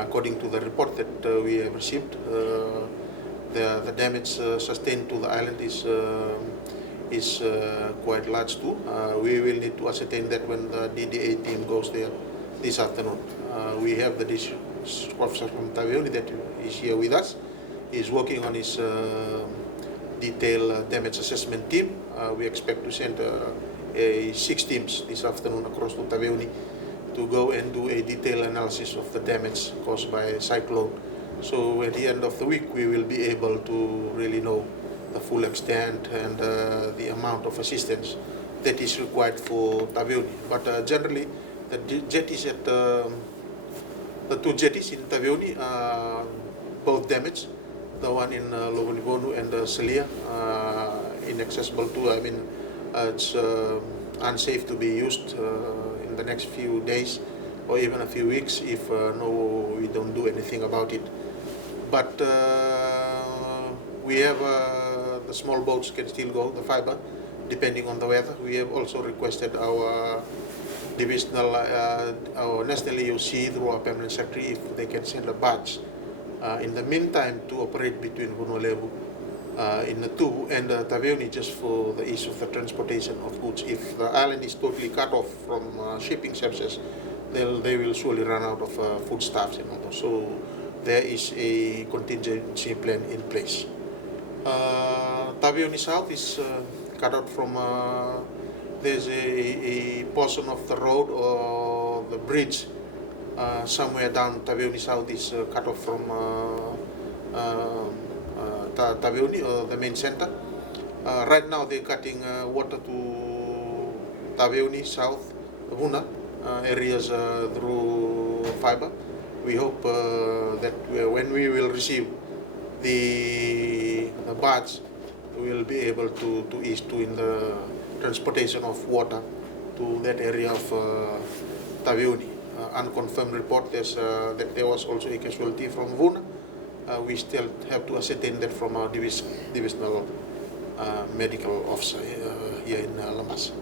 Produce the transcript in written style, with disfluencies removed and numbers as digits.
According to the report that we have received, the damage sustained to the island is quite large too. We will need to ascertain that when the DDA team goes there this afternoon. We have the district officer from Taveuni that is here with us. He's working on his detailed damage assessment team. We expect to send 6 teams this afternoon across to Taveuni to go and do a detailed analysis of the damage caused by cyclone. So at the end of the week, we will be able to really know the full extent and the amount of assistance that is required for Taveuni. But generally, the jetties at the 2 jetties in Taveuni are both damaged. The one in Lobonibonu and Selia inaccessible too. I mean, it's unsafe to be used in the next few days or even a few weeks if we don't do anything about it. But we have the small boats can still go, the fiber, depending on the weather. We have also requested our divisional, our national EOC through our permanent secretary if they can send a barge in the meantime to operate between Vunulevu in the Tubu and Taveuni just for the ease of the transportation of goods. If the island is totally cut off from shipping services, they will surely run out of foodstuffs and all that. So there is a contingency plan in place. Taveuni South is cut out from, there's a portion of the road or the bridge somewhere down Taveuni South is cut off from Taveuni, the main center. Right now they're cutting water to Taveuni South, Vuna areas through fiber. We hope that when we will receive the barge, we will be able to ease in the transportation of water to that area of Taveuni. Unconfirmed report that there was also a casualty from Vuna. We still have to ascertain that from our divisional medical officer here in Lamas.